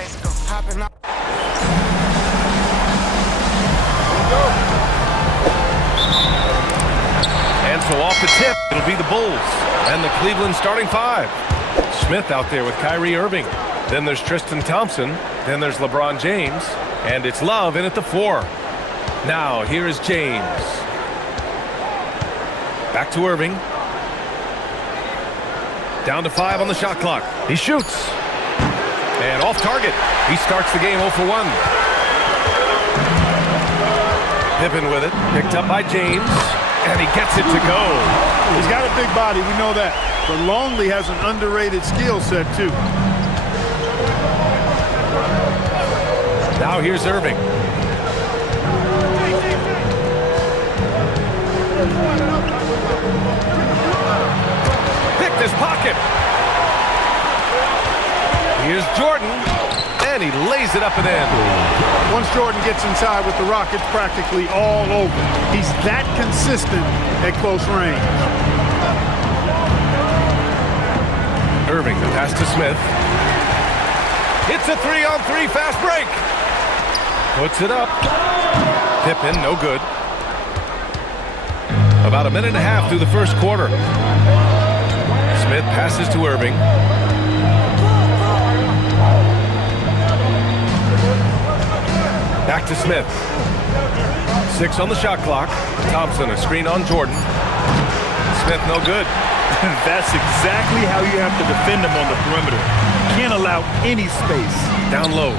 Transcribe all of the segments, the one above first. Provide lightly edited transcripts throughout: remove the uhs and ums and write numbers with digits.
Let's go. Hopping up. And so off the tip, it'll be the Bulls and the Cleveland starting five. Smith out there with Kyrie Irving. Then there's Tristan Thompson. Then there's LeBron James. And it's Love in at the 4. Now here is James. Back to Irving. Down to 5 on the shot clock. He shoots. And off target. He starts the game 0 for 1. Pippen with it. Picked up by James. And he gets it to go. He's got a big body, we know that. But Longley has an underrated skill set, too. Now here's Irving. Picked his pocket. Here's Jordan. And he lays it up and in. Once Jordan gets inside with the rock, it's practically all over. He's that consistent at close range. Irving, the pass to Smith. It's a 3-on-3 fast break. Puts it up. Pippen, no good. About a minute and a half through the first quarter. Smith passes to Irving. Back to Smith. 6 on the shot clock. Thompson, a screen on Jordan. Smith, no good. That's exactly how you have to defend him on the perimeter. Can't allow any space. Down low.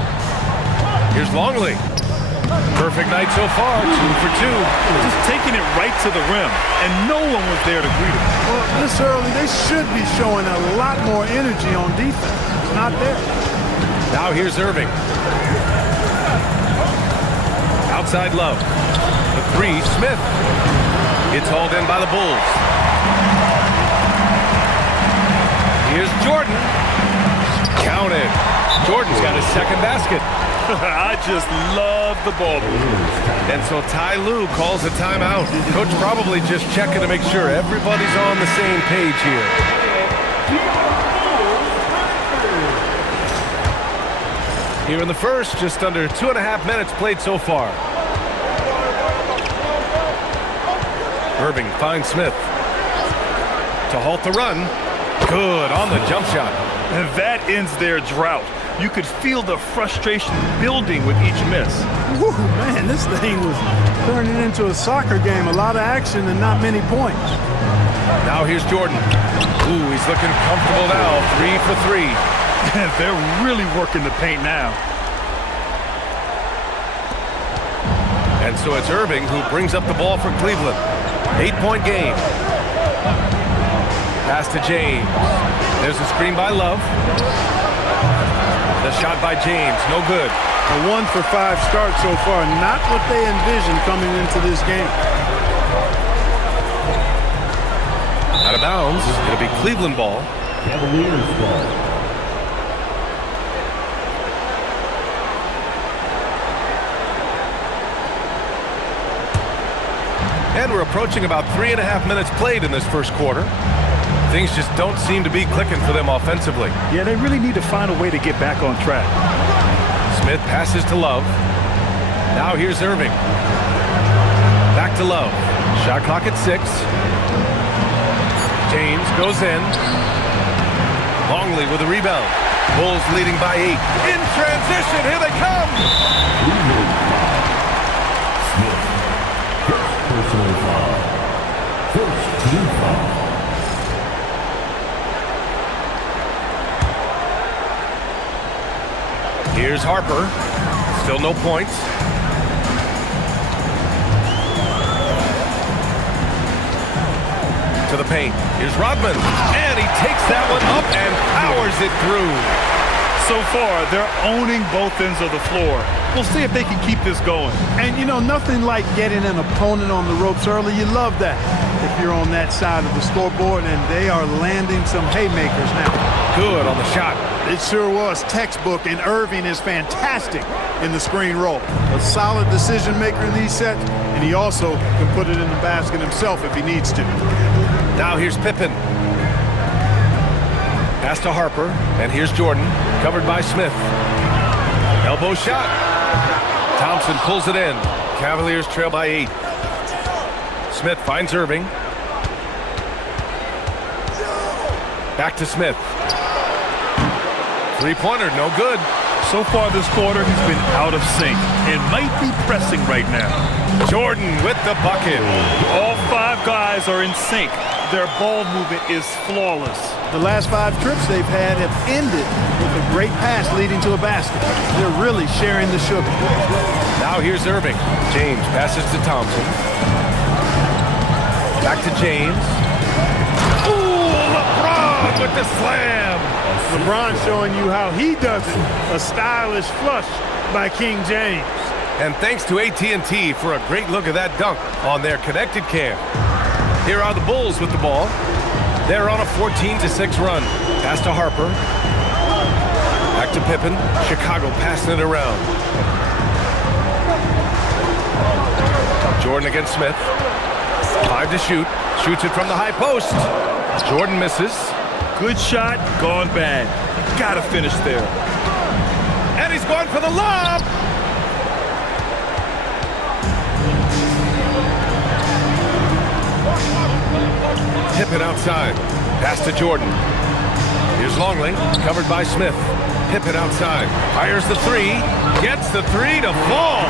Here's Longley. Perfect night so far. 2 for 2. Just taking it right to the rim, and no one was there to greet him. Well, this early, they should be showing a lot more energy on defense. It's not there. Now here's Irving. Outside Love. The 3, Smith. It's hauled in by the Bulls. Here's Jordan. Counted. Jordan's got his second basket. I just love the ball movement. And so Ty Lue calls a timeout. Coach probably just checking to make sure everybody's on the same page here. Here in the first, just under 2.5 minutes played so far. Irving finds Smith. To halt the run. Good on the jump shot. And that ends their drought. You could feel the frustration building with each miss. Woo, man, this thing was turning into a soccer game. A lot of action and not many points. Now here's Jordan. Ooh, he's looking comfortable now. 3 for 3. They're really working the paint now. And so it's Irving who brings up the ball for Cleveland. 8-point game. Pass to James. There's a screen by Love. The shot by James, no good. A 1 for 5 start so far. Not what they envisioned coming into this game. Out of bounds. It'll be Cleveland ball. Cavaliers ball. And we're approaching about 3.5 minutes played in this first quarter. Things just don't seem to be clicking for them offensively. Yeah, they really need to find a way to get back on track. Smith passes to Love. Now here's Irving. Back to Love. Shot clock at 6. James goes in. Longley with a rebound. Bulls leading by 8. In transition, here they come! Smith. First personal foul. First team foul. Here's Harper. Still no points. To the paint. Here's Rodman. And he takes that one up and powers it through. So far, they're owning both ends of the floor. We'll see if they can keep this going. And, you know, nothing like getting an opponent on the ropes early. You love that if you're on that side of the scoreboard, and they are landing some haymakers now. Good on the shot. It sure was textbook, and Irving is fantastic in the screen roll. A solid decision maker in these sets, and he also can put it in the basket himself if he needs to. Now here's Pippen. Pass to Harper, and here's Jordan, covered by Smith. Elbow shot. Thompson pulls it in. Cavaliers trail by 8. Smith finds Irving. Back to Smith. Three-pointer, no good. So far this quarter, he's been out of sync and might be pressing right now. Jordan with the bucket. All 5 guys are in sync. Their ball movement is flawless. The last 5 trips they've had have ended with a great pass leading to a basket. They're really sharing the sugar. Now here's Irving. James passes to Thompson. Back to James. Ooh, LeBron with the slam. LeBron showing you how he does it. A stylish flush by King James. And thanks to AT&T for a great look at that dunk on their connected cam. Here are the Bulls with the ball. They're on a 14-6 run. Pass to Harper. Back to Pippen. Chicago passing it around. Jordan against Smith. 5 to shoot. Shoots it from the high post. Jordan misses. Good shot, gone bad. Gotta finish there. And he's going for the lob. Pippen outside. Pass to Jordan. Here's Longley, covered by Smith. Pippen outside. Fires the 3. Gets the 3 to fall.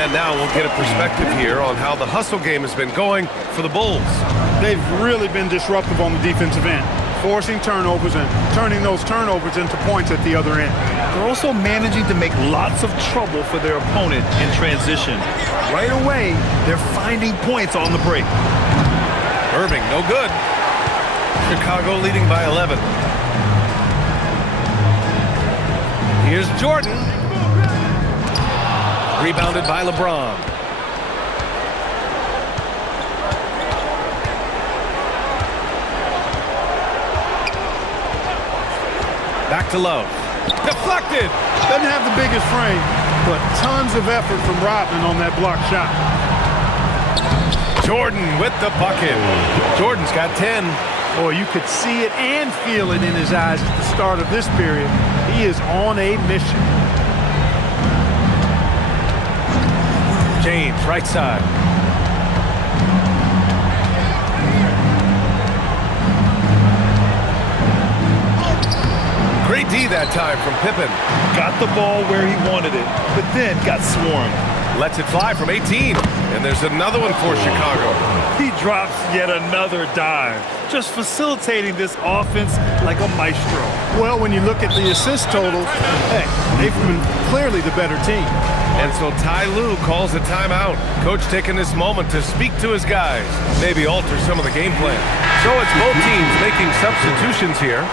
And now we'll get a perspective here on how the hustle game has been going for the Bulls. They've really been disruptive on the defensive end, forcing turnovers and turning those turnovers into points at the other end. They're also managing to make lots of trouble for their opponent in transition. Right away, they're finding points on the break. Irving, no good. Chicago leading by 11. Here's Jordan. Rebounded by LeBron. Back to Love. Deflected. Doesn't have the biggest frame, but tons of effort from Rodman on that block shot. Jordan with the bucket. Jordan's got 10. Boy, you could see it and feel it in his eyes at the start of this period. He is on a mission. James, right side. Great D that time from Pippen. Got the ball where he wanted it, but then got swarmed. Lets it fly from 18. And there's another one for Chicago. He drops yet another dive, just facilitating this offense like a maestro. Well, when you look at the assist totals, hey, they've been clearly the better team. And so Ty Lue calls a timeout. Coach taking this moment to speak to his guys, maybe alter some of the game plan. So it's both teams making substitutions here.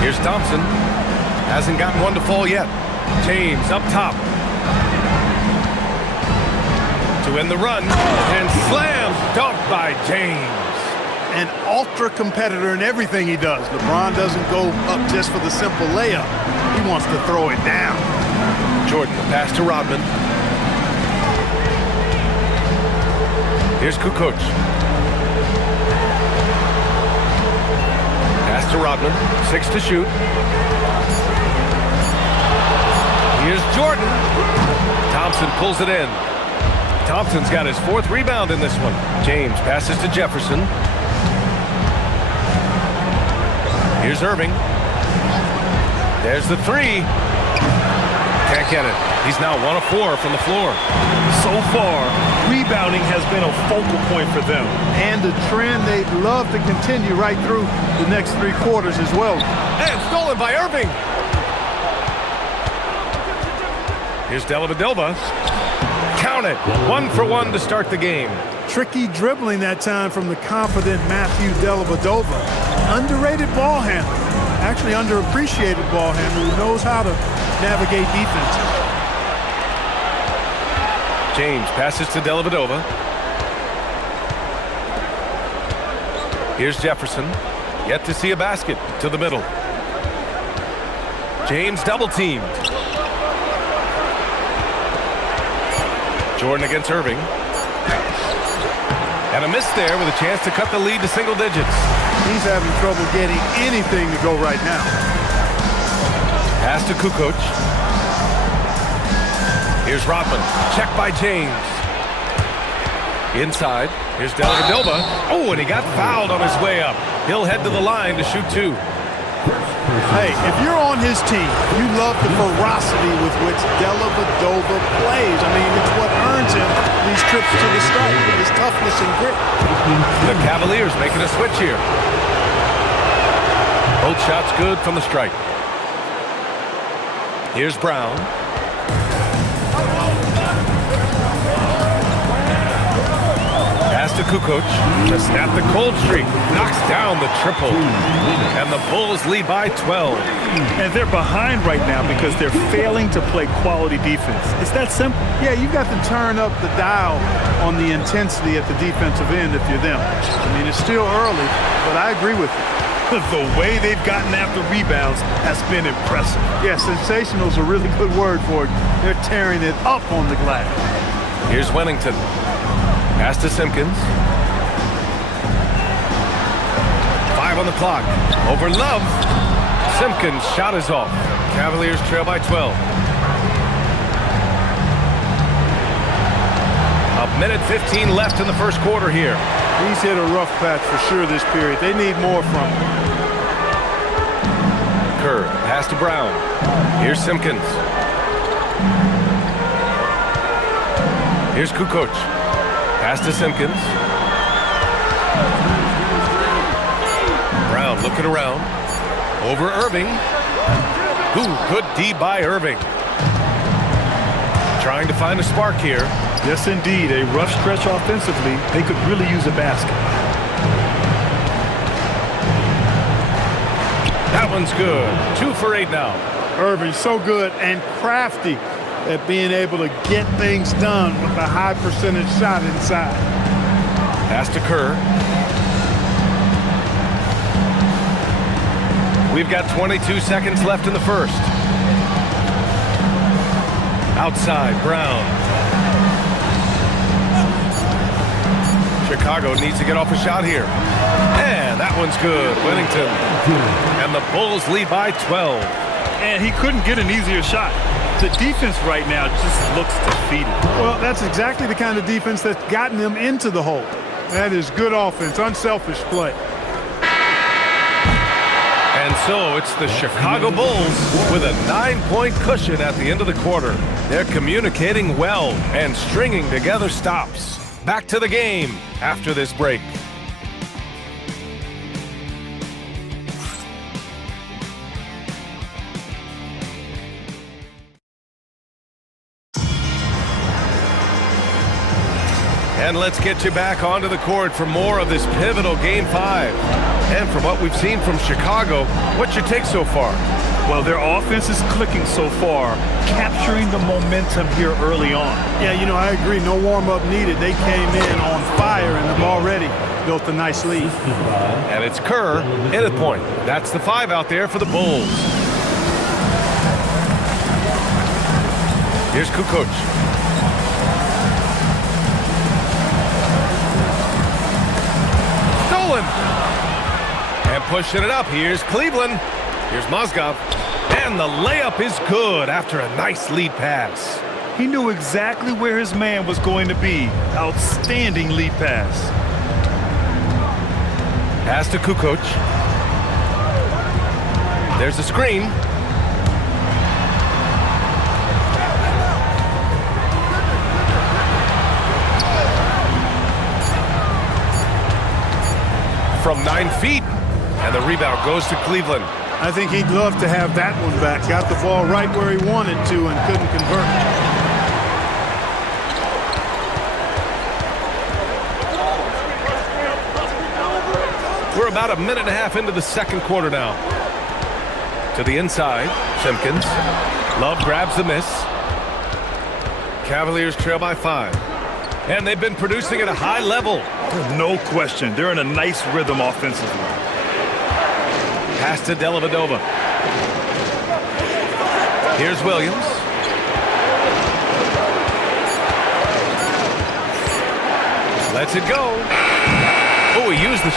Here's Thompson. Hasn't gotten one to fall yet. James up top. To end the run. And slam dunk by James. An ultra competitor in everything he does. LeBron doesn't go up just for the simple layup. He wants to throw it down. Jordan, the pass to Rodman. Here's Kukoc. Pass to Rodman. 6 to shoot. Here's Jordan. Thompson pulls it in. Thompson's got his 4th rebound in this one. James passes to Jefferson. Here's Irving. There's the 3. Can't get it. He's now 1 of 4 from the floor. So far, rebounding has been a focal point for them. And a trend they'd love to continue right through the next 3 quarters as well. And stolen by Irving. Here's Dellavedova. Count it. 1 for 1 to start the game. Tricky dribbling that time from the confident Matthew Dellavedova. Underrated ball handler. Actually underappreciated ball handler who knows how to navigate defenses. James passes to Dellavedova. Here's Jefferson. Yet to see a basket to the middle. James double teamed. Jordan against Irving. And a miss there with a chance to cut the lead to single digits. He's having trouble getting anything to go right now. Pass to Kukoc. Here's Rodman. Check by James. Inside. Here's Dellavedova. Oh, and he got fouled on his way up. He'll head to the line to shoot 2. Hey, if you're on his team, you love the ferocity with which Dellavedova plays. I mean, it's what earns him these trips to the stripe, his toughness and grit. The Cavaliers making a switch here. Both shots good from the stripe. Here's Brown. Pass to Kukoc to snap the cold streak. Knocks down the triple. And the Bulls lead by 12. And they're behind right now because they're failing to play quality defense. It's that simple. Yeah, you've got to turn up the dial on the intensity at the defensive end if you're them. I mean, it's still early, but I agree with you. The way they've gotten after rebounds has been impressive. Yeah, sensational is a really good word for it. They're tearing it up on the glass. Here's Wennington. Pass to Simpkins. 5 on the clock. Over Love. Simpkins' shot is off. Cavaliers trail by 12. A minute 15 left in the first quarter here. He's hit a rough patch for sure this period. They need more from him. Kerr, pass to Brown. Here's Simpkins. Here's Kukoc. Pass to Simpkins. Brown looking around. Over Irving. Ooh, good D by Irving. Trying to find a spark here. Yes, indeed. A rough stretch offensively. They could really use a basket. That one's good. 2 for 8 now. Irving's so good and crafty at being able to get things done with a high percentage shot inside. Pass to Kerr. We've got 22 seconds left in the first. Outside, Brown. Chicago needs to get off a shot here. And that one's good. Wennington. And the Bulls lead by 12. And he couldn't get an easier shot. The defense right now just looks defeated. Well, that's exactly the kind of defense that's gotten them into the hole. That is good offense, unselfish play. And so it's the Chicago Bulls with a 9-point cushion at the end of the quarter. They're communicating well and stringing together stops. Back to the game after this break. And let's get you back onto the court for more of this pivotal Game 5. And from what we've seen from Chicago, what's your take so far? Well, their offense is clicking so far, capturing the momentum here early on. Yeah, you know, I agree. No warm-up needed. They came in on fire and have already built a nice lead. And it's Kerr in at point. That's the 5 out there for the Bulls. Here's Kukoc. Stolen. And pushing it up. Here's Cleveland. Here's Mozgov. And the layup is good after a nice lead pass. He knew exactly where his man was going to be. Outstanding lead pass. Pass to Kukoc. There's a screen. From 9 feet. And the rebound goes to Cleveland. I think he'd love to have that one back. Got the ball right where he wanted to and couldn't convert. We're about a minute and a half into the second quarter now. To the inside, Simpkins. Love grabs the miss. Cavaliers trail by 5. And they've been producing at a high level. No question. They're in a nice rhythm offensively. Pass to Dellavedova. Here's Williams. Lets it go.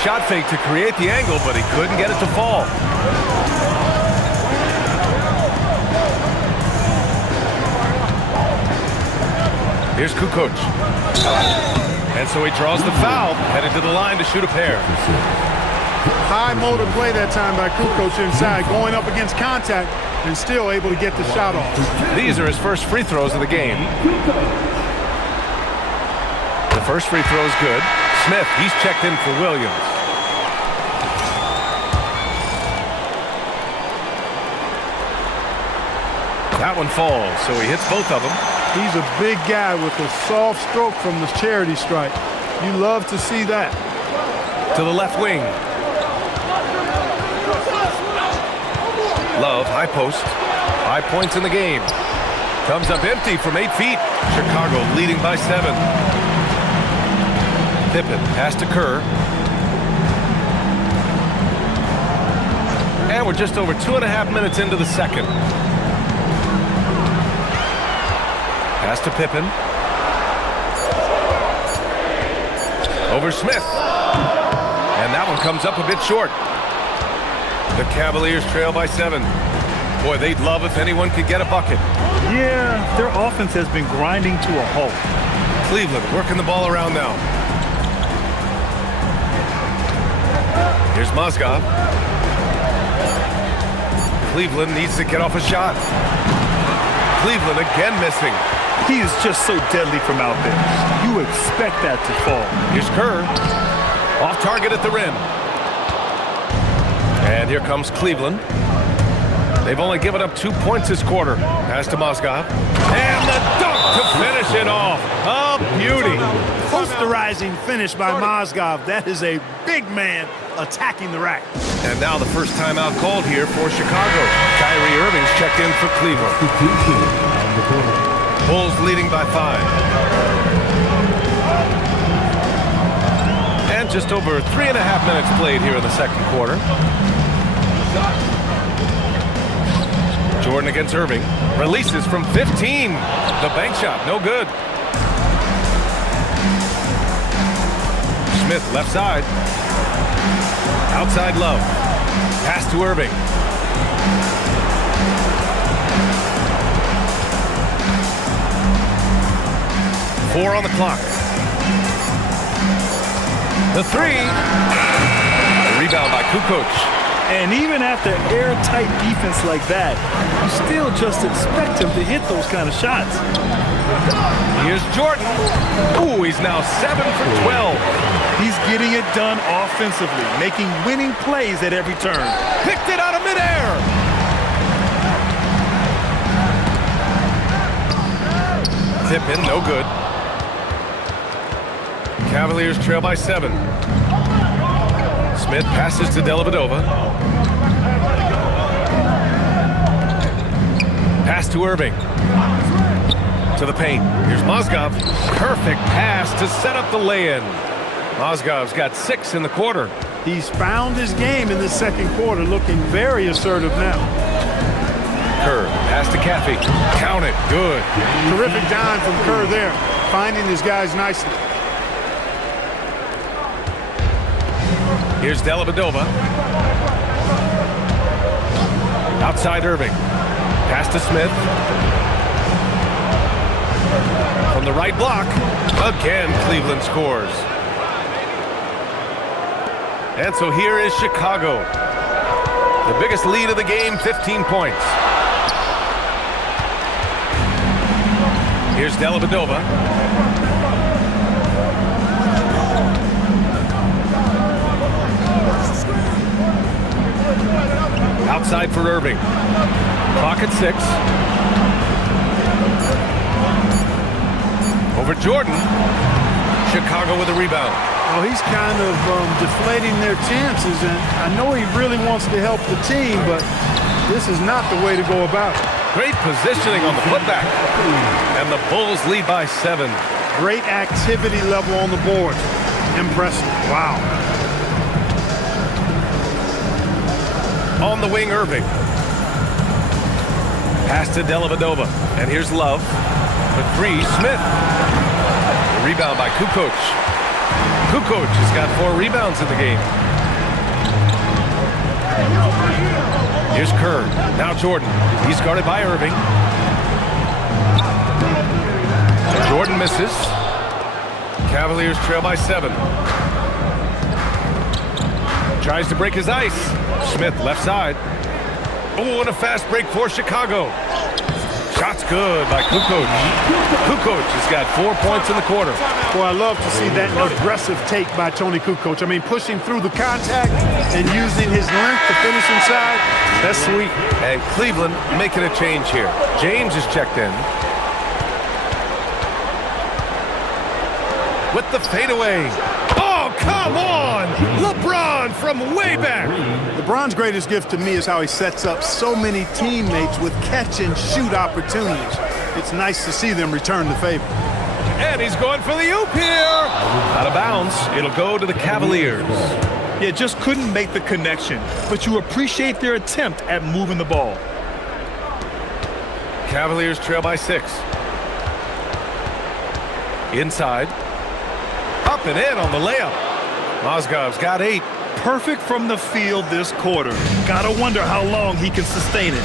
shot fake to create the angle, but he couldn't get it to fall. Here's Kukoc. And so he draws the foul, headed to the line to shoot a pair. High motor play that time by Kukoc inside, going up against contact and still able to get the shot off. These are his first free throws of the game. The first free throw is good. Smith, he's checked in for Williams. That one falls, so he hits both of them. He's a big guy with a soft stroke from the charity stripe. You love to see that. To the left wing. Love, high post. 5 points in the game. Comes up empty from 8 feet. Chicago leading by 7. Pippen, pass to Kerr. And we're just over 2.5 minutes into the second. Pass to Pippen. Over Smith. And that one comes up a bit short. The Cavaliers trail by 7. Boy, they'd love if anyone could get a bucket. Yeah, their offense has been grinding to a halt. Cleveland working the ball around now. Here's Mozgov. Cleveland needs to get off a shot. Cleveland again missing. He is just so deadly from out there. You expect that to fall. Here's Kerr. Off target at the rim. And here comes Cleveland. They've only given up 2 points this quarter. Pass to Mozgov. And the dunk to finish it off. A beauty. Posterizing finish by Mozgov. That is a big man attacking the rack. And now the first timeout called here for Chicago. Kyrie Irving's checked in for Cleveland. Bulls leading by 5. And just over 3.5 minutes played here in the second quarter. Jordan against Irving. Releases from 15. The bank shot, no good. Smith, left side. Outside Love. Pass to Irving. Four on the clock. The three. Rebound by Kukoc. And even after airtight defense like that, you still just expect him to hit those kind of shots. Here's Jordan. Ooh, he's now 7 for 12. He's getting it done offensively, making winning plays at every turn. Picked it out of midair. Pippen, no good. Cavaliers trail by 7. Smith passes to Dellavedova. Pass to Irving. To the paint. Here's Mozgov. Perfect pass to set up the lay-in. Mozgov's got 6 in the quarter. He's found his game in the second quarter, looking very assertive now. Kerr, pass to Caffey. Count it, good. Terrific dime from Kerr there, finding his guys nicely. Here's Dellavedova. Outside Irving. Pass to Smith. From the right block. Again, Cleveland scores. And so here is Chicago. The biggest lead of the game, 15 points. Here's Dellavedova. Outside for Irving. Clock at 6. Over Jordan. Chicago with a rebound. Well, he's kind of deflating their chances, and I know he really wants to help the team, but this is not the way to go about it. Great positioning on the putback. And the Bulls lead by 7. Great activity level on the board. Impressive. Wow. On the wing, Irving. Pass to Dellavedova. And here's Love. The 3, Smith. The rebound by Kukoc. Kukoc has got 4 rebounds in the game. Here's Kerr. Now Jordan. He's guarded by Irving. Jordan misses. Cavaliers trail by 7. Tries to break his ice. Smith left side. Oh, and a fast break for Chicago. Shot's good by Kukoc. Kukoc has got 4 points in the quarter. Boy, I love to see that aggressive take by Tony Kukoc. I mean, pushing through the contact and using his length to finish inside. That's sweet. And Cleveland making a change here. James is checked in. With the fadeaway. Oh, come on! LeBron from way back. LeBron's greatest gift to me is how he sets up so many teammates with catch-and-shoot opportunities. It's nice to see them return the favor. And he's going for the oop here. Out of bounds. It'll go to the Cavaliers. Yeah, just couldn't make the connection, but you appreciate their attempt at moving the ball. Cavaliers trail by 6. Inside. Up and in on the layup. Mozgov's got 8. Perfect from the field this quarter. Gotta wonder how long he can sustain it.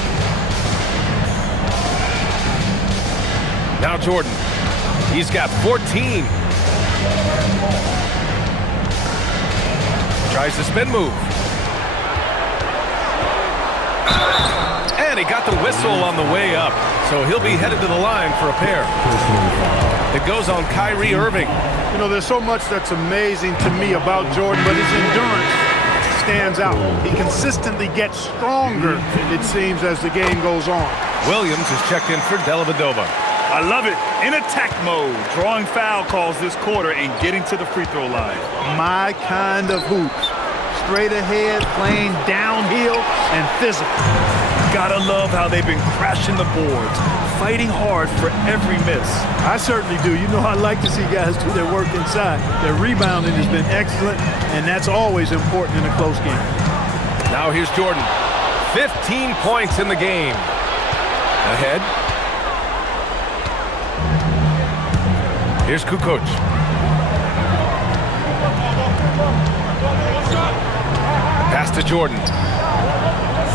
Now Jordan. He's got 14. Tries the spin move. And he got the whistle on the way up. So he'll be headed to the line for a pair. It goes on Kyrie Irving. You know, there's so much that's amazing to me about Jordan, but his endurance stands out. He consistently gets stronger, it seems, as the game goes on. Williams is checked in for Dellavedova. I love it. In attack mode, drawing foul calls this quarter and getting to the free throw line. My kind of hoops. Straight ahead, playing downhill, and physical. Gotta love how they've been crashing the boards, fighting hard for every miss. I certainly do. You know, I like to see guys do their work inside. Their rebounding has been excellent, and that's always important in a close game. Now here's Jordan. 15 points in the game. Ahead. Here's Kukoc. Pass to Jordan.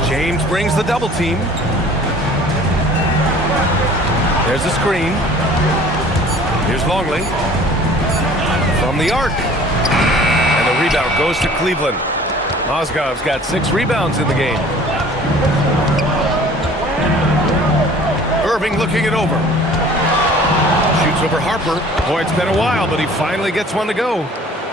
James brings the double team. There's the screen. Here's Longley. From the arc. And the rebound goes to Cleveland. Mozgov's got 6 rebounds in the game. Irving looking it over. Shoots over Harper. Boy, it's been a while, but he finally gets one to go.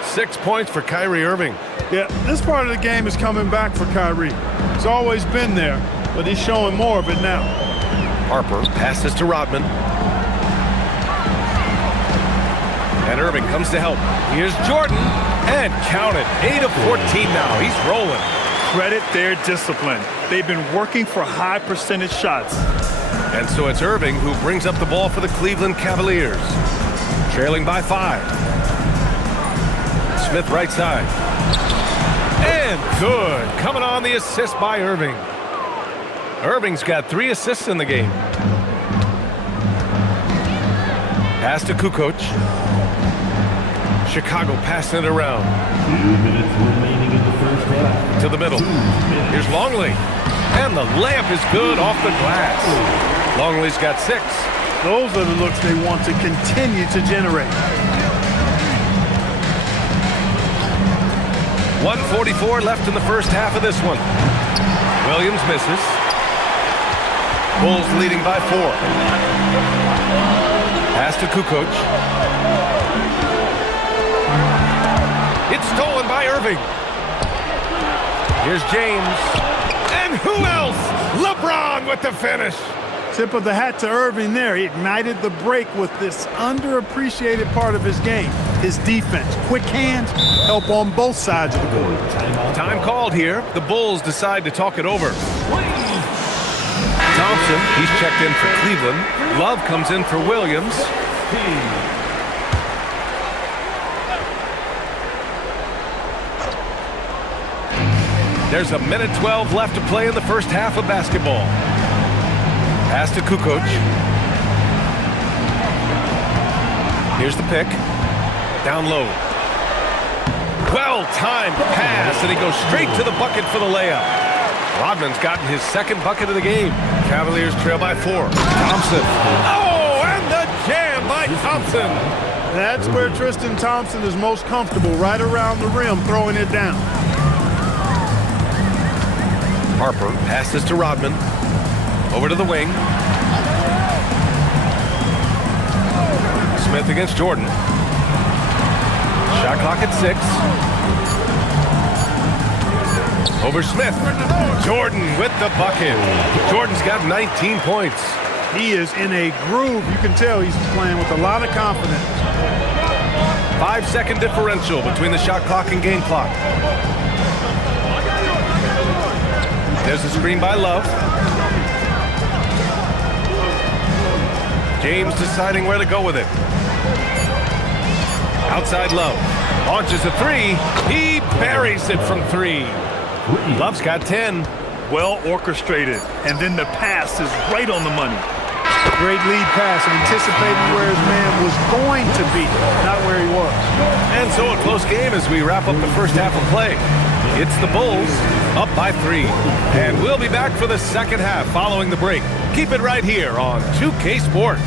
6 points for Kyrie Irving. Yeah, this part of the game is coming back for Kyrie. It's always been there, but he's showing more of it now. Harper passes to Rodman. And Irving comes to help. Here's Jordan. And count it. 8 of 14 now. He's rolling. Credit their discipline. They've been working for high percentage shots. And so it's Irving who brings up the ball for the Cleveland Cavaliers. Trailing by 5. Smith right side. And good. Coming on the assist by Irving. Irving's got 3 assists in the game. Pass to Kukoc. Chicago passing it around. 2 minutes remaining in the first half. To the middle. Here's Longley. And the layup is good off the glass. Longley's got 6. Those are the looks they want to continue to generate. 1:44 left in the first half of this one. Williams misses. Bulls leading by 4. Pass to Kukoc. It's stolen by Irving. Here's James. And who else? LeBron with the finish. Tip of the hat to Irving there. He ignited the break with this underappreciated part of his game. His defense. Quick hands help on both sides of the court. Time called here. The Bulls decide to talk it over. Thompson, he's checked in for Cleveland. Love comes in for Williams. There's a minute 12 left to play in the first half of basketball. Pass to Kukoc. Here's the pick. Down low. Well-timed pass, and he goes straight to the bucket for the layup. Rodman's gotten his second bucket of the game. Cavaliers trail by 4. Thompson. Oh, and the jam by Thompson. That's where Tristan Thompson is most comfortable, right around the rim, throwing it down. Harper passes to Rodman. Over to the wing. Smith against Jordan. Shot clock at 6. Over Smith. Jordan with the bucket. Jordan's got 19 points. He is in a groove. You can tell he's playing with a lot of confidence. 5-second differential between the shot clock and game clock. There's a screen by Love. James deciding where to go with it. Outside Love. Launches a 3. He buries it from 3. Love's got 10. Well orchestrated. And then the pass is right on the money. Great lead pass, anticipating where his man was going to be, not where he was. And so a close game as we wrap up the first half of play. It's the Bulls up by 3. And we'll be back for the second half following the break. Keep it right here on 2K Sports.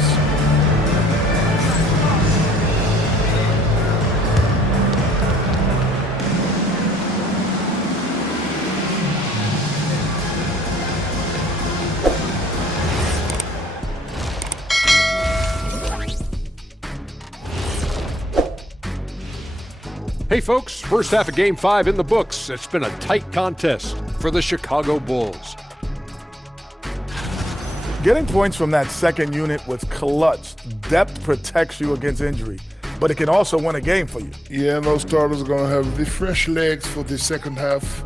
Hey folks, first half of Game 5 in the books. It's been a tight contest for the Chicago Bulls. Getting points from that second unit was clutch. Depth protects you against injury, but it can also win a game for you. Yeah, those starters are going to have the fresh legs for the second half.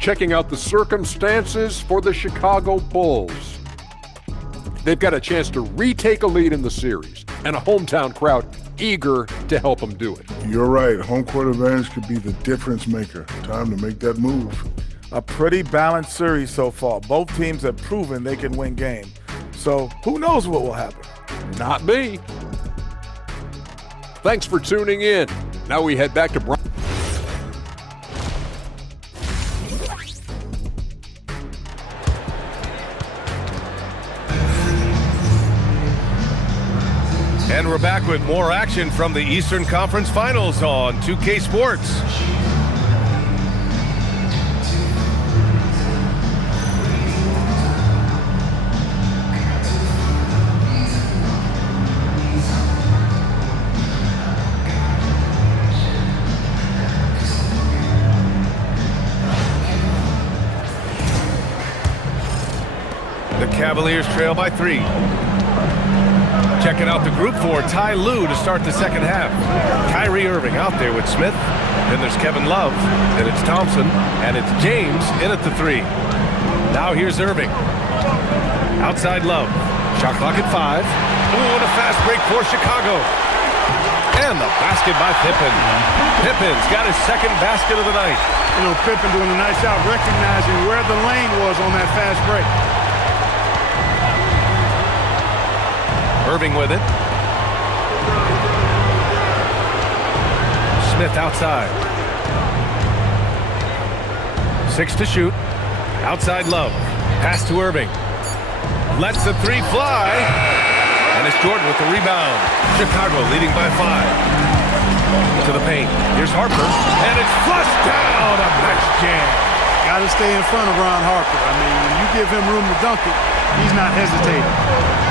Checking out the circumstances for the Chicago Bulls. They've got a chance to retake a lead in the series, and a hometown crowd eager to help them do it. You're right. Home court advantage could be the difference maker. Time to make that move. A pretty balanced series so far. Both teams have proven they can win games. So who knows what will happen? Not me. Thanks for tuning in. Now we head back to Brian. And we're back with more action from the Eastern Conference Finals on 2K Sports. The Cavaliers trail by 3. Checking out the group for Ty Lue to start the second half. Kyrie Irving out there with Smith. Then there's Kevin Love. Then it's Thompson. And it's James in at the 3. Now here's Irving. Outside Love. Shot clock at 5. Ooh, and a fast break for Chicago. And the basket by Pippen. Pippen's got his second basket of the night. You know, Pippen doing a nice job recognizing where the lane was on that fast break. Irving with it. Smith outside. 6 to shoot. Outside Love. Pass to Irving. Lets the 3 fly. And it's Jordan with the rebound. Chicago leading by 5. To the paint. Here's Harper. And it's flushed down. A nice jam. Got to stay in front of Ron Harper. I mean, when you give him room to dunk it, he's not hesitating.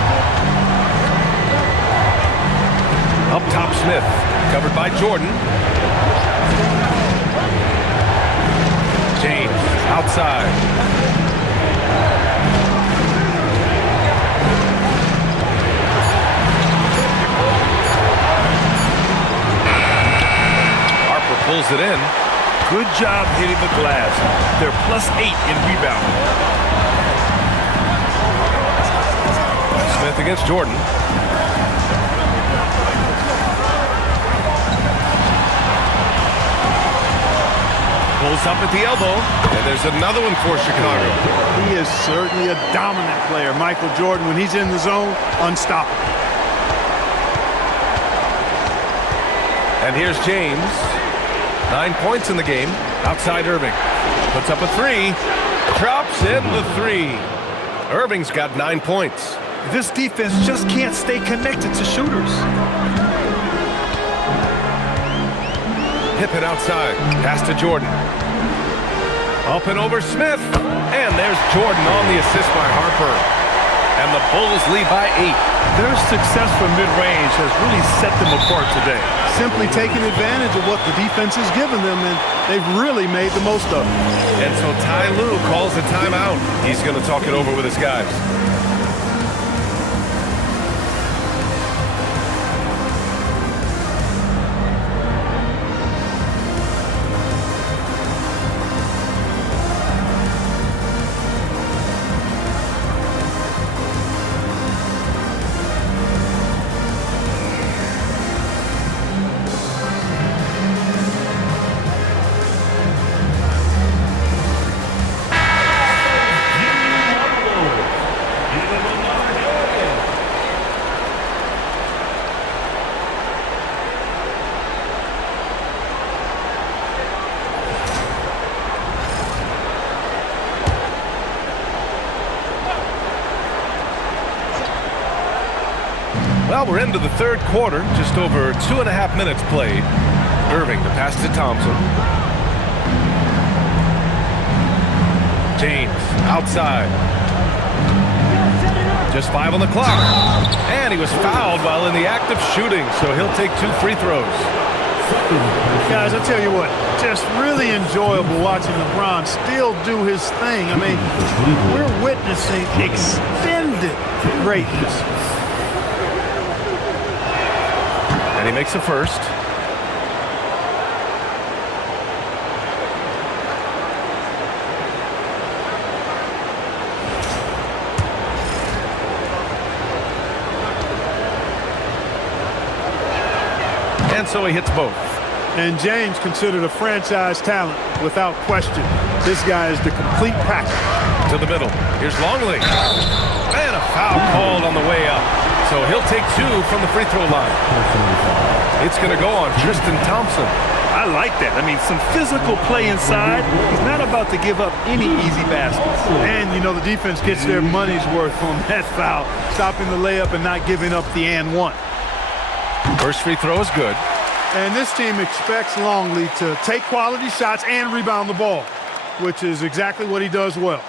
Up top, Smith, covered by Jordan. James, outside. Harper pulls it in. Good job hitting the glass. They're +8 in rebounding. Smith against Jordan. Pulls up at the elbow, and there's another one for Chicago. He is certainly a dominant player. Michael Jordan, when he's in the zone, unstoppable. And here's James. 9 points in the game. Outside Irving. Puts up a three. Drops in the three. Irving's got 9 points. This defense just can't stay connected to shooters. Pippen outside. Pass to Jordan. Up and over Smith. And there's Jordan on the assist by Harper. And the Bulls lead by 8. Their success from mid-range has really set them apart today. Simply taking advantage of what the defense has given them, and they've really made the most of it. And so Ty Lue calls a timeout. He's going to talk it over with his guys. Well, we're into the third quarter, just over 2.5 minutes played. Irving, the pass to Thompson. James, outside. Just 5 on the clock. And he was fouled while in the act of shooting, so he'll take 2 free throws. Guys, I tell you what, just really enjoyable watching LeBron still do his thing. I mean, we're witnessing extended greatness. And he makes the first. And so he hits both. And James considered a franchise talent without question. This guy is the complete package. To the middle. Here's Longley. And a foul called on the way up. So he'll take 2 from the free throw line. It's going to go on Tristan Thompson. I like that. I mean, some physical play inside. He's not about to give up any easy baskets. And, you know, the defense gets their money's worth on that foul, stopping the layup and not giving up the and one. First free throw is good. And this team expects Longley to take quality shots and rebound the ball, which is exactly what he does well.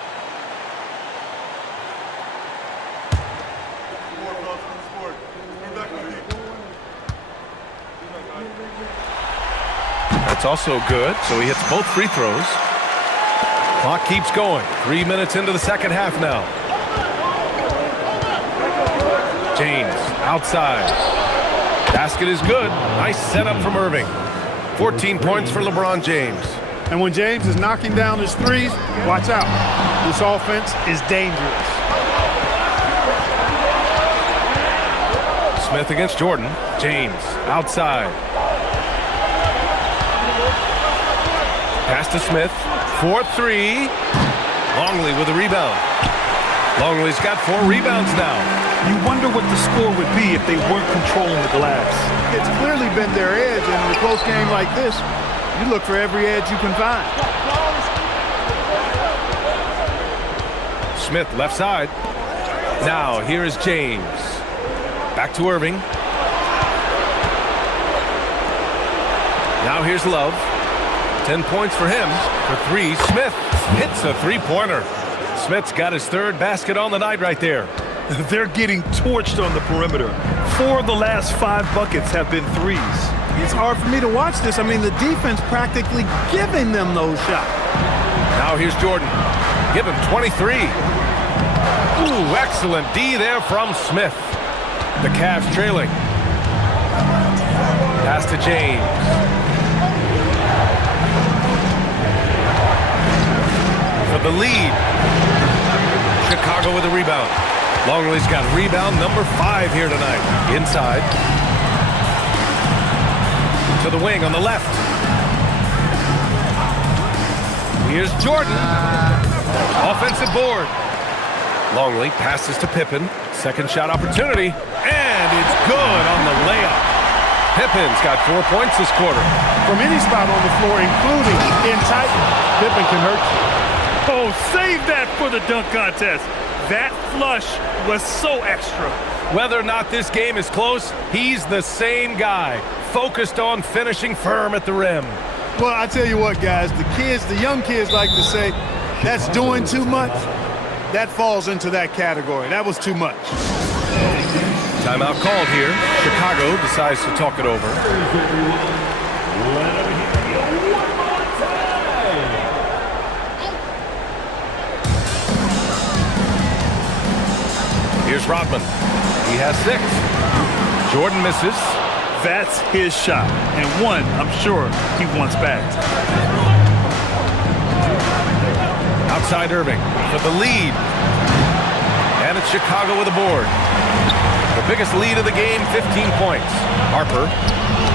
That's also good, so he hits both free throws. Clock keeps going. 3 minutes into the second half now. James, outside. Basket is good. Nice setup from Irving. 14 points for LeBron James. And when James is knocking down his threes, watch out. This offense is dangerous. Smith against Jordan. James, outside. Pass to Smith. 4-3. Longley with a rebound. Longley's got 4 rebounds now. You wonder what the score would be if they weren't controlling the glass. It's clearly been their edge, and in a close game like this, you look for every edge you can find. Smith left side. Now here is James. Back to Irving. Now here's Love. 10 points for him. For 3, Smith hits a three-pointer. Smith's got his 3rd basket on the night right there. They're getting torched on the perimeter. 4 of the last 5 buckets have been threes. It's hard for me to watch this. I mean, the defense practically giving them those shots. Now here's Jordan. Give him 23. Ooh, excellent D there from Smith. The Cavs trailing. Pass to James. For the lead. Chicago with a rebound. Longley's got rebound number 5 here tonight. Inside. To the wing on the left. Here's Jordan. Offensive board. Longley passes to Pippen. Second shot opportunity. And it's good on the layup. Pippen's got 4 points this quarter. From any spot on the floor, including in tight, Pippen can hurt you. Oh, save that for the dunk contest. That flush was so extra. Whether or not this game is close, he's the same guy, focused on finishing firm at the rim. Well, I tell you what, guys, the young kids like to say, that's doing too much. That falls into that category. That was too much. Timeout called here. Chicago decides to talk it over. Here's Rodman. He has 6. Jordan misses. That's his shot, and one I'm sure he wants back. Outside Irving for the lead. And it's Chicago with a board. The biggest lead of the game, 15 points. Harper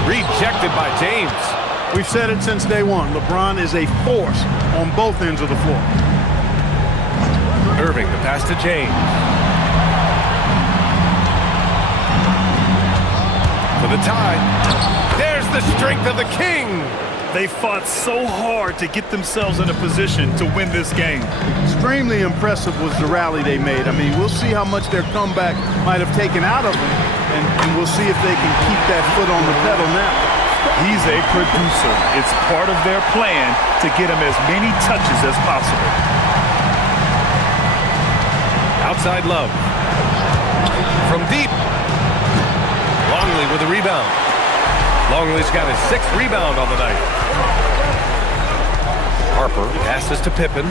rejected by James. We've said it since day one. LeBron is a force on both ends of the floor. Irving, the pass to James. For the tie. There's the strength of the king. They fought so hard to get themselves in a position to win this game. Extremely impressive was the rally they made. I mean, we'll see how much their comeback might have taken out of them, and we'll see if they can keep that foot on the pedal now. He's a producer. It's part of their plan to get him as many touches as possible. Outside Love. From deep. Longley with a rebound. Longley's got his 6th rebound on the night. Harper passes to Pippen.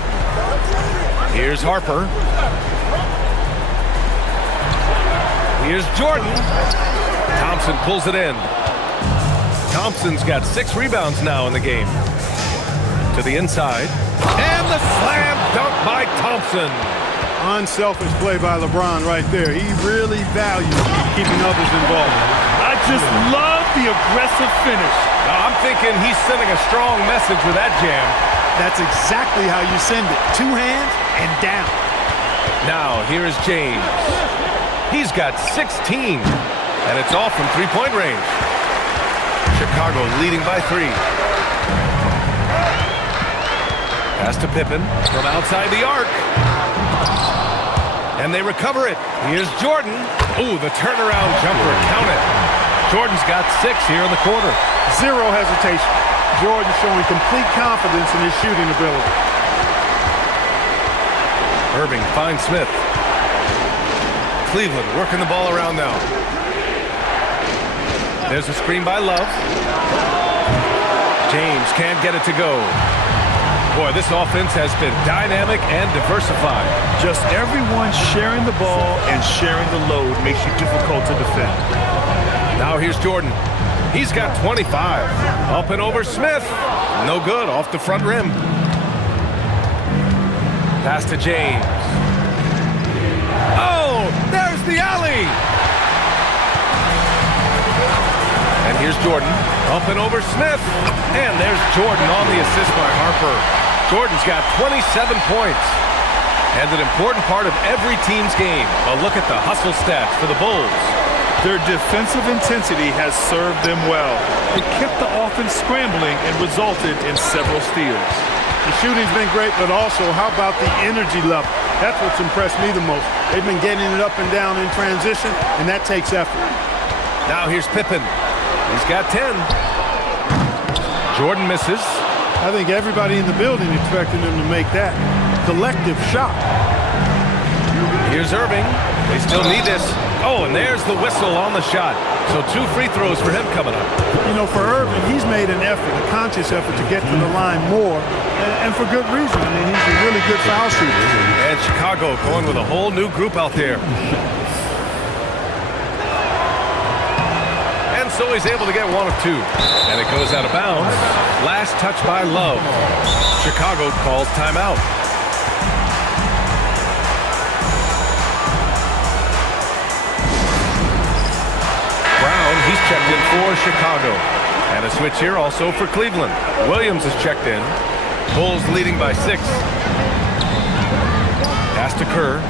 Here's Harper. Here's Jordan. Thompson pulls it in. Thompson's got 6 rebounds now in the game. To the inside. And the slam dunk by Thompson. Unselfish play by LeBron right there. He really values keeping others involved. I just love the aggressive finish. Now, I'm thinking he's sending a strong message with that jam. That's exactly how you send it. 2 hands and down. Now, here is James. He's got 16, and it's off from 3-point range. Chicago leading by 3. Pass to Pippen from outside the arc. And they recover it. Here's Jordan. Ooh, the turnaround jumper. Count it. Jordan's got 6 here in the quarter. 0 hesitation. Jordan showing complete confidence in his shooting ability. Irving finds Smith. Cleveland working the ball around now. There's a screen by Love. James can't get it to go. Boy, this offense has been dynamic and diversified. Just everyone sharing the ball and sharing the load makes you difficult to defend. Now here's Jordan. He's got 25. Up and over Smith. No good, off the front rim. Pass to James. Oh, there's the alley. And here's Jordan. Up and over Smith. And there's Jordan on the assist by Harper. Jordan's got 27 points. And an important part of every team's game. A look at the hustle stats for the Bulls. Their defensive intensity has served them well. It kept the offense scrambling and resulted in several steals. The shooting's been great, but also how about the energy level? That's what's impressed me the most. They've been getting it up and down in transition, and that takes effort. Now here's Pippen. He's got 10. Jordan misses. I think everybody in the building expected him to make that collective shot. Here's Irving. They still need this. Oh, and there's the whistle on the shot. So 2 free throws for him coming up. You know, for Irving, he's made an effort, a conscious effort to get to the line more, and for good reason. I mean, he's a really good foul shooter. And Chicago going with a whole new group out there. And so he's able to get 1 of 2. And it goes out of bounds. Last touch by Love. Chicago calls timeout. He's checked in for Chicago. And a switch here also for Cleveland. Williams is checked in. Bulls leading by 6. Pass to Kerr.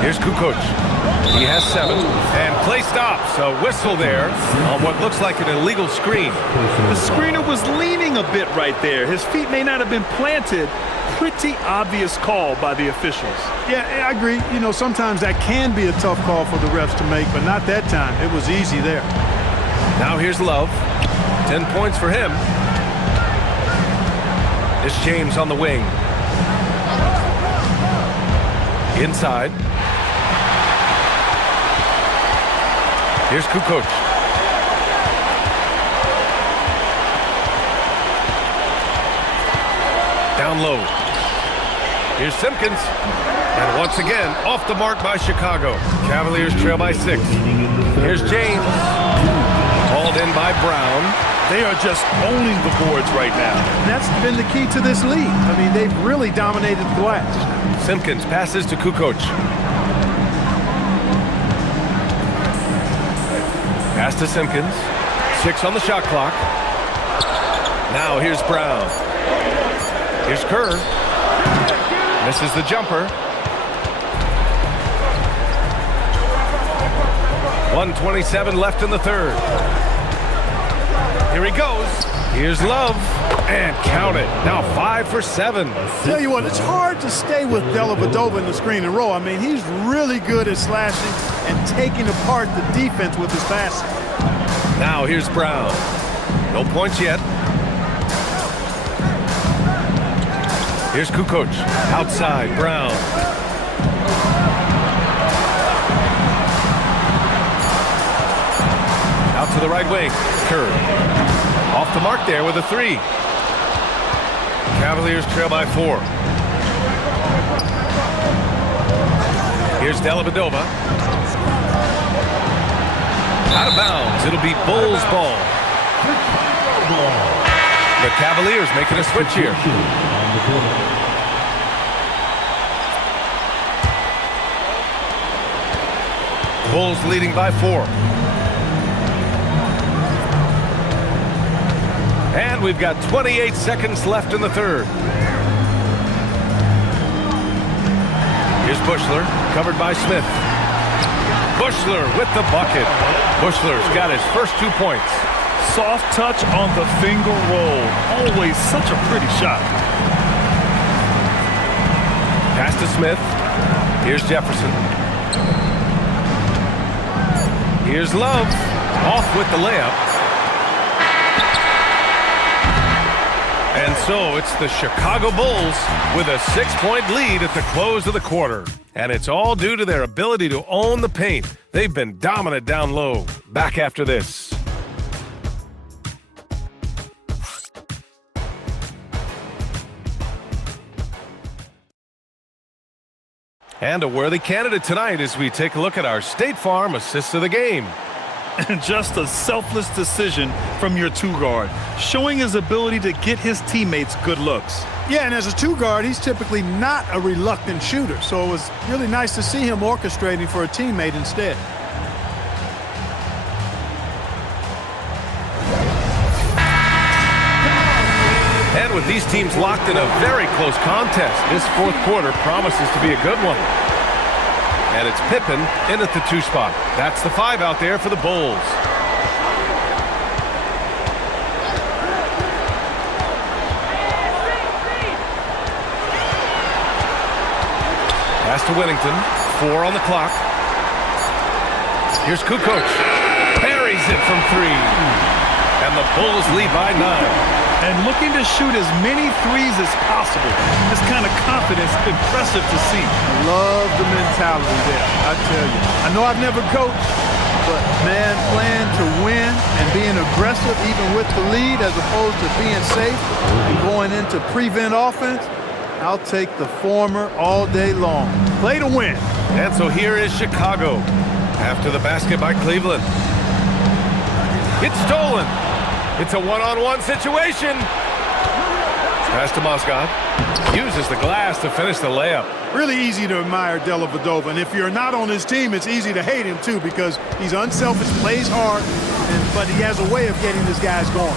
Here's Kukoc. He has 7. And play stops. A whistle there on what looks like an illegal screen. The screener was leaning a bit right there. His feet may not have been planted. Pretty obvious call by the officials. Yeah, I agree. You know, sometimes that can be a tough call for the refs to make, but not that time. It was easy there. Now here's Love. 10 points for him. It's James on the wing. Inside. Here's Kukoc. Down low. Here's Simpkins. And once again, off the mark by Chicago. Cavaliers trail by 6. Here's James. Hauled in by Brown. They are just owning the boards right now. That's been the key to this league. I mean, they've really dominated the glass. Simpkins passes to Kukoc. Pass to Simpkins. 6 on the shot clock. Now here's Brown. Here's Kerr. Misses the jumper. 1:27 left in the third. Here he goes. Here's Love. And count it. Now 5 for 7. Tell you what, it's hard to stay with Dellavedova in the screen and roll. I mean, he's really good at slashing and taking apart the defense with his passing. Now here's Brown. No points yet. Here's Kukoc. Outside, Brown. Out to the right wing. Kerr. Off the mark there with a 3. Cavaliers trail by 4. Here's Dellavedova. Out of bounds. It'll be Bulls ball. The Cavaliers making a switch here. Bulls leading by 4. And we've got 28 seconds left in the third. Here's Buechler, covered by Smith. Buechler with the bucket. Buechler's got his first 2 points. Soft touch on the finger roll. Always such a pretty shot. Pass to Smith. Here's Jefferson. Here's Love. Off with the layup. And so it's the Chicago Bulls with a 6-point lead at the close of the quarter. And it's all due to their ability to own the paint. They've been dominant down low. Back after this. And a worthy candidate tonight as we take a look at our State Farm assists of the game. And just a selfless decision from your 2-guard, showing his ability to get his teammates good looks. Yeah, and as a 2-guard, he's typically not a reluctant shooter, so it was really nice to see him orchestrating for a teammate instead. And with these teams locked in a very close contest, this fourth quarter promises to be a good one. And it's Pippen in at the 2 spot. That's the 5 out there for the Bulls. Pass to Whittington. 4 on the clock. Here's Kukoc. Parries it from 3. And the Bulls lead by 9. And looking to shoot as many threes as possible. This kind of confidence, impressive to see. Love the mentality there, I tell you. I know I've never coached, but man, playing to win and being aggressive even with the lead as opposed to being safe and going into prevent offense, I'll take the former all day long. Play to win. And so here is Chicago after the basket by Cleveland. It's stolen. It's a one-on-one situation. Pass to Moskov. Uses the glass to finish the layup. Really easy to admire Dellavedova, and if you're not on his team, it's easy to hate him too because he's unselfish, plays hard, but he has a way of getting his guys going.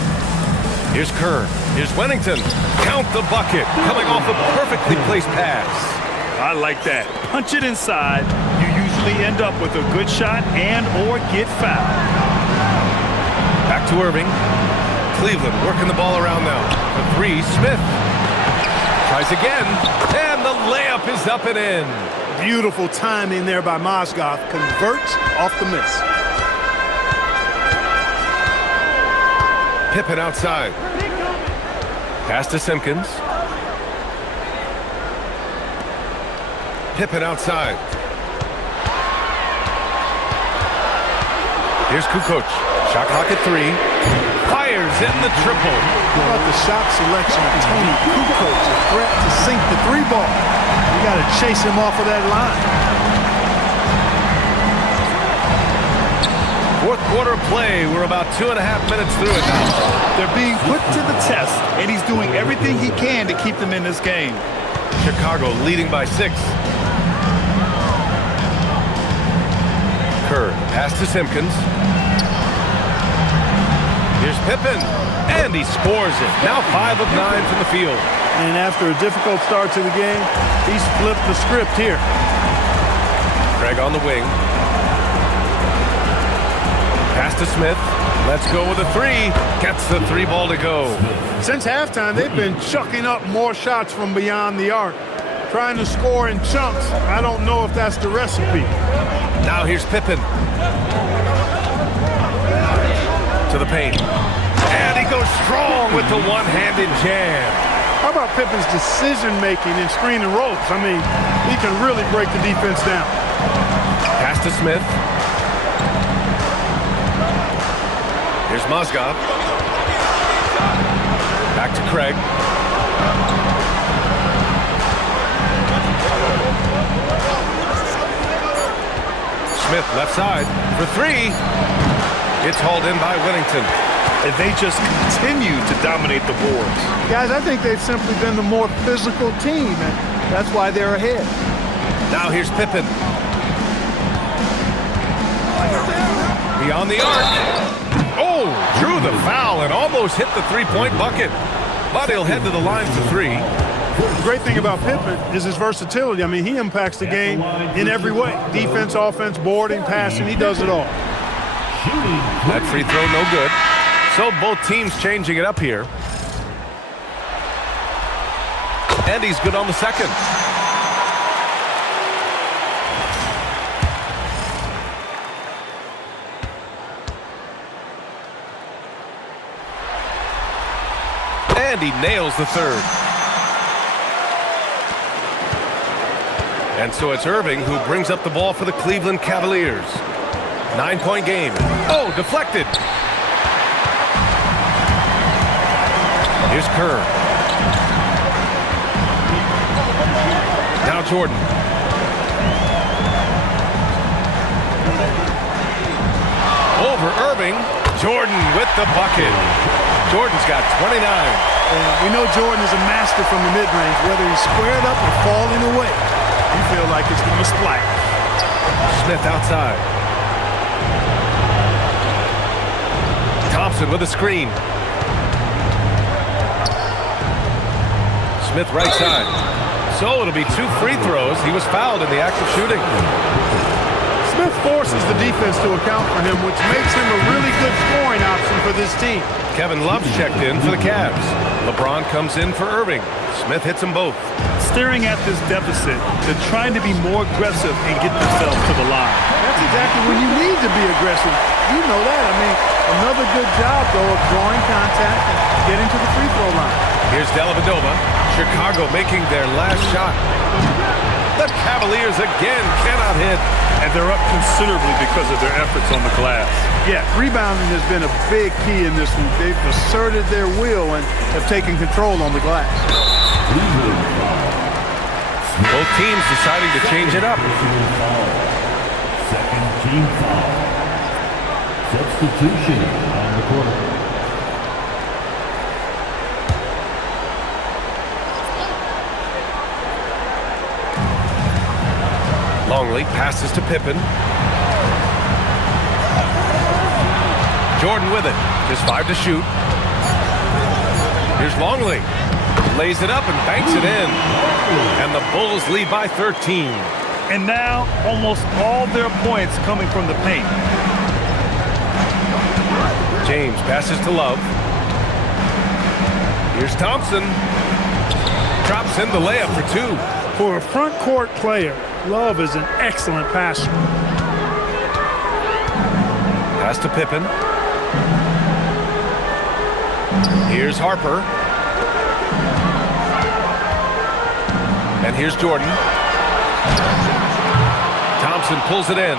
Here's Kerr. Here's Whittington. Count the bucket. Coming off a perfectly placed pass. I like that. Punch it inside. You use usually end up with a good shot and or get fouled. Back to Irving. Cleveland working the ball around now. For three, Smith. Tries again, and the layup is up and in. Beautiful timing there by Mozgov. Converts off the miss. Pippen outside. Pass to Simpkins. Pippen outside. Here's Kukoc. Shot clock at 3. Fires in the triple. How about the shot selection of Tony Kukoc? A threat to sink the 3-ball. You got to chase him off of that line. Fourth quarter play. We're about 2.5 minutes through it now. They're being put to the test, and he's doing everything he can to keep them in this game. Chicago leading by 6. Kerr, pass to Simpkins. Here's Pippen, and he scores it. Now 5 of 9 from the field. And after a difficult start to the game, he's flipped the script here. Craig on the wing. Pass to Smith. Let's go with a 3. Gets the 3-ball to go. Since halftime, they've been chucking up more shots from beyond the arc, trying to score in chunks. I don't know if that's the recipe. Now here's Pippen. To the paint. And he goes strong with the one-handed jam. How about Pippen's decision-making in screen and ropes? I mean, he can really break the defense down. Pass to Smith. Here's Mozgov. Back to Craig. Smith left side for 3. It's hauled in by Whittington. And they just continue to dominate the boards. Guys, I think they've simply been the more physical team, and that's why they're ahead. Now here's Pippen. Beyond the arc. Oh, drew the foul and almost hit the 3-point bucket. But he'll head to the line for 3. The great thing about Pippen is his versatility. I mean, he impacts the game in every way. Defense, offense, boarding, passing, he does it all. That free throw no good. So both teams changing it up here. And he's good on the second. And he nails the third. And so it's Irving who brings up the ball for the Cleveland Cavaliers. 9-point game. Oh, deflected. Here's Kerr. Now Jordan. Over Irving. Jordan with the bucket. Jordan's got 29. And we know Jordan is a master from the mid-range, whether he's squared up or falling away. You feel like it's going to splash. Smith outside. Thompson with a screen. Smith right side. So it'll be 2 free throws. He was fouled in the act of shooting. Smith forces the defense to account for him, which makes him a really good scoring option for this team. Kevin Love's checked in for the Cavs. LeBron comes in for Irving. Smith hits them both. Staring at this deficit, they're trying to be more aggressive and get themselves to the line. That's exactly when you need to be aggressive. You know that. I mean, another good job, though, of drawing contact and getting to the free throw line. Here's Dellavedova. Chicago making their last shot. The Cavaliers again cannot hit. And they're up considerably because of their efforts on the glass. Yeah, rebounding has been a big key in this one. They've asserted their will and have taken control on the glass. Both teams deciding to change it up. Second team foul. Substitution on the court. Longley passes to Pippen. Jordan with it. Just 5 to shoot. Here's Longley. Lays it up and banks it in. And the Bulls lead by 13. And now almost all their points coming from the paint. James passes to Love. Here's Thompson. Drops in the layup for 2. For a front court player, Love is an excellent passer. Pass to Pippen. Here's Harper. And here's Jordan. Thompson pulls it in.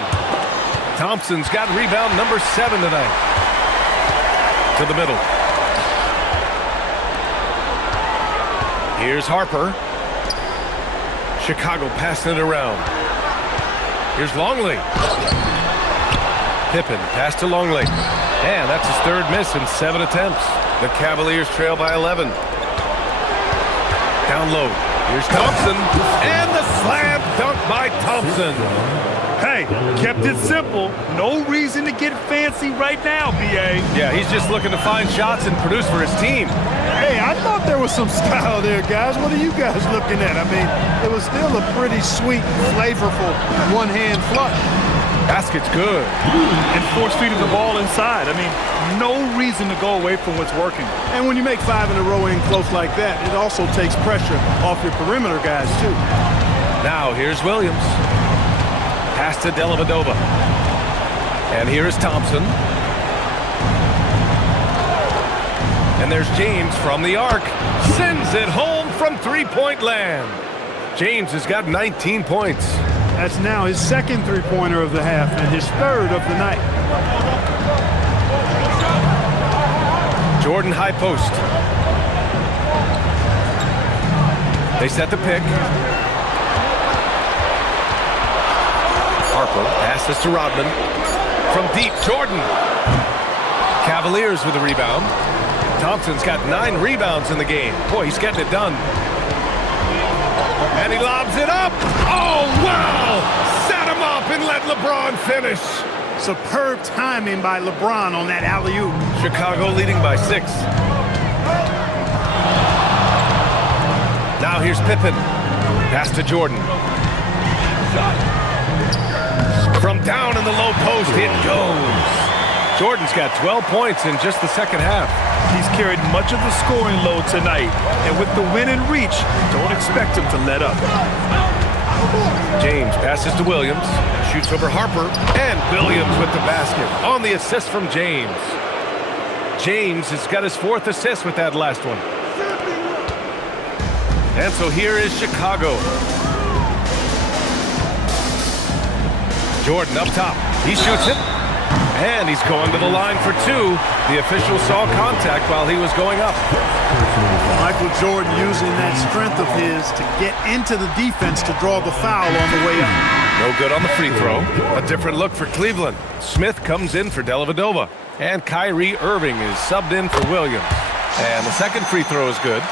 Thompson's got rebound number 7 tonight. To the middle. Here's Harper. Chicago passing it around. Here's Longley. Pippen pass to Longley. And that's his 3rd miss in 7 attempts. The Cavaliers trail by 11. Down low. Here's Thompson. And the slam dunk by Thompson. Hey, kept it simple. No reason to get fancy right now, B.A. Yeah, he's just looking to find shots and produce for his team. Hey, I thought there was some style there, guys. What are you guys looking at? I mean, it was still a pretty sweet, flavorful one-hand flush. Basket's good. And force feeding the ball inside. I mean, no reason to go away from what's working. And when you make 5 in a row in close like that, it also takes pressure off your perimeter guys, too. Now, here's Williams. Pass to Dellavedova. And here is Thompson. And there's James from the arc. Sends it home from three-point land. James has got 19 points. That's now his 2nd three-pointer of the half and his 3rd of the night. Jordan high post. They set the pick. Harper passes to Rodman. From deep, Jordan. Cavaliers with a rebound. Thompson's got 9 rebounds in the game. Boy, he's getting it done. And he lobs it up. Oh, wow! Set him up and let LeBron finish. Superb timing by LeBron on that alley-oop. Chicago leading by 6. Now here's Pippen. Pass to Jordan. From down in the low post, it goes. Jordan's got 12 points in just the 2nd half. He's carried much of the scoring load tonight. And with the win in reach, don't expect him to let up. James passes to Williams. Shoots over Harper. And Williams with the basket on the assist from James. James has got his 4th assist with that last one. And so here is Chicago. Jordan up top. He shoots it. And he's going to the line for 2. The official saw contact while he was going up. Michael Jordan using that strength of his to get into the defense to draw the foul on the way up. No good on the free throw. A different look for Cleveland. Smith comes in for Dellavedova. And Kyrie Irving is subbed in for Williams. And the 2nd free throw is good.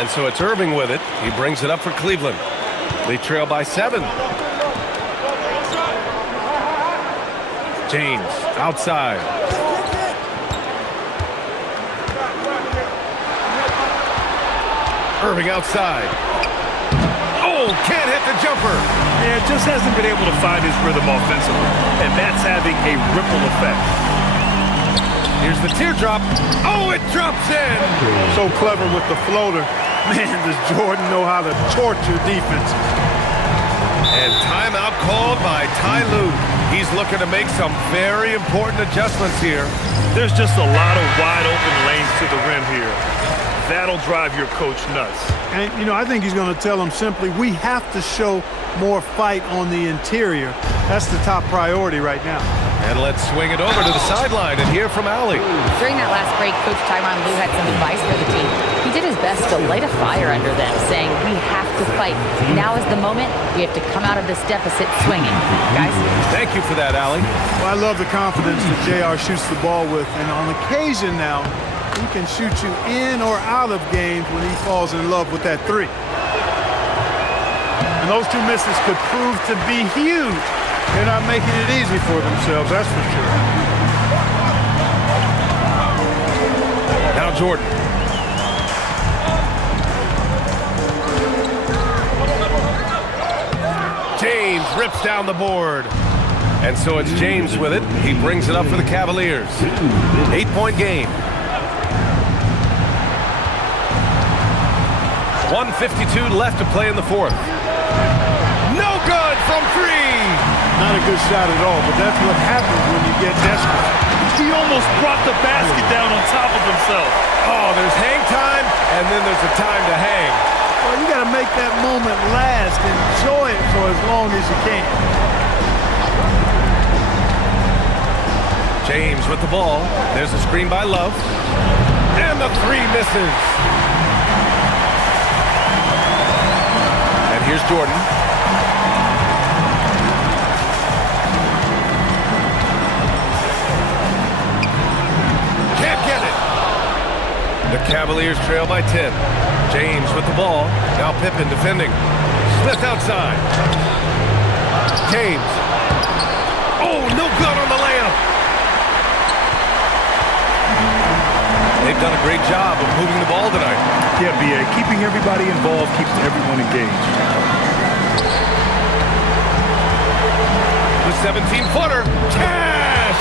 And so it's Irving with it. He brings it up for Cleveland. They trail by 7. James outside. Irving outside. Oh, can't hit the jumper. Yeah, just hasn't been able to find his rhythm offensively. And that's having a ripple effect. Here's the teardrop. Oh, it drops in. So clever with the floater. Man, does Jordan know how to torture defenses. And timeout called by Ty Lue. He's looking to make some very important adjustments here. There's just a lot of wide open lanes to the rim here. That'll drive your coach nuts. And, you know, I think he's going to tell them simply, we have to show more fight on the interior. That's the top priority right now. And let's swing it over to the sideline and hear from Allie. During that last break, Coach Tyronn Lue had some advice for the team. He did his best to light a fire under them, saying, we have to fight. Now is the moment. We have to come out of this deficit swinging. Guys? Thank you for that, Allie. Well, I love the confidence that JR shoots the ball with. And on occasion now, he can shoot you in or out of games when he falls in love with that 3. And those 2 misses could prove to be huge. They're not making it easy for themselves, that's for sure. Now Jordan. rips down the board. And so it's James with it. He brings it up for the Cavaliers. 8-point game. 1:52 left to play in the fourth. No good from three. Not a good shot at all, but that's what happens when you get desperate. He almost brought the basket down on top of himself. Oh, there's hang time, and then there's a time to hang. Well, you got to make that moment last. Enjoy it for as long as you can. James with the ball. There's a screen by Love. And the three misses. And here's Jordan. Can't get it. The Cavaliers trail by 10. James with the ball. Now Pippen defending. Smith outside. James. Oh, no good on the layup. They've done a great job of moving the ball tonight. Yeah, B.A. Keeping everybody involved keeps everyone engaged. The 17-footer. Cash!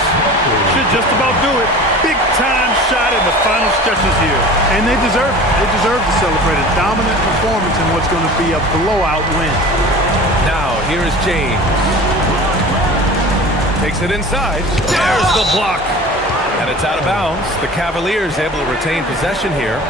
Should just about do it. Big-time shot in the final stretches here. And they deserve it. They deserve to celebrate a dominant performance in what's going to be a blowout win. Now, here is James. Takes it inside. There's the block. And it's out of bounds. The Cavaliers able to retain possession here.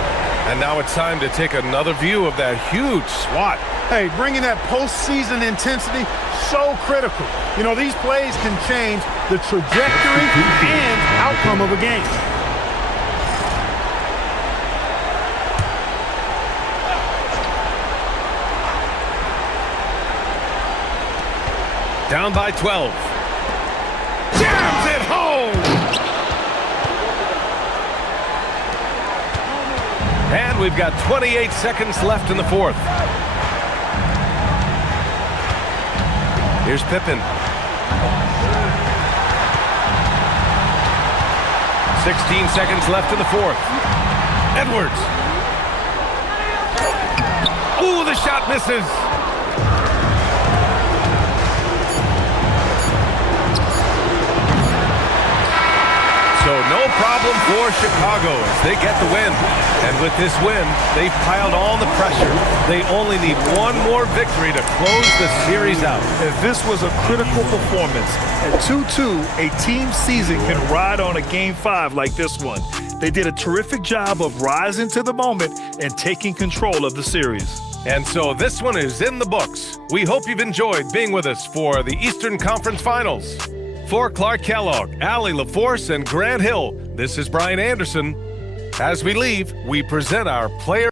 And now it's time to take another view of that huge swat. Hey, bringing that postseason intensity, so critical. You know, these plays can change the trajectory and outcome of a game. Down by 12. Jams it home! And we've got 28 seconds left in the fourth. Here's Pippen. 16 seconds left in the fourth. Edwards. Ooh, the shot misses. So no problem for Chicago as they get the win. And with this win, they've piled on the pressure. They only need one more victory to close the series out. If this was a critical performance, at 2-2, a team season can ride on a Game 5 like this one. They did a terrific job of rising to the moment and taking control of the series. And so this one is in the books. We hope you've enjoyed being with us for the Eastern Conference Finals. For Clark Kellogg, Allie LaForce, and Grant Hill, this is Brian Anderson. As we leave, we present our player